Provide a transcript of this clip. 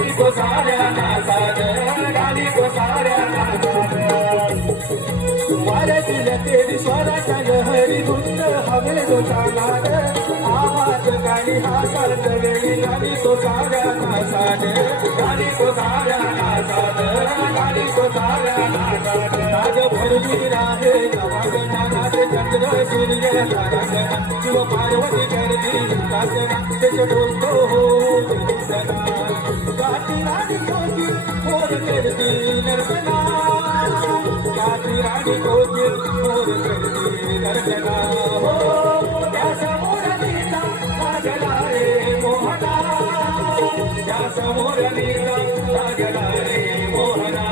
गाली तो साऱ्यांना साध, गाली तो साऱ्यांना साध. वाऱ्यातील तेरी स्वराच्या लहरी धुंद हवे जो नाद, आवाज गाणी हा साध वेळी गाली तो साऱ्यांना साध, गाली तो साऱ्यांना साध, गाली तो साऱ्यांना साध. राज भरपूर आहे नवागणात चंद्र सूर्य तारागणा, शिव पार्वती करती उपासना, तेज डोलतो हो विठुसना. गाती राणी कोकिल मोर करती नर्तना, गाती राणी कोकिल मोर करती नर्तना. हो त्या समोर नीता लागला रे मोहना, त्या समोर नीता लागला रे मोहना.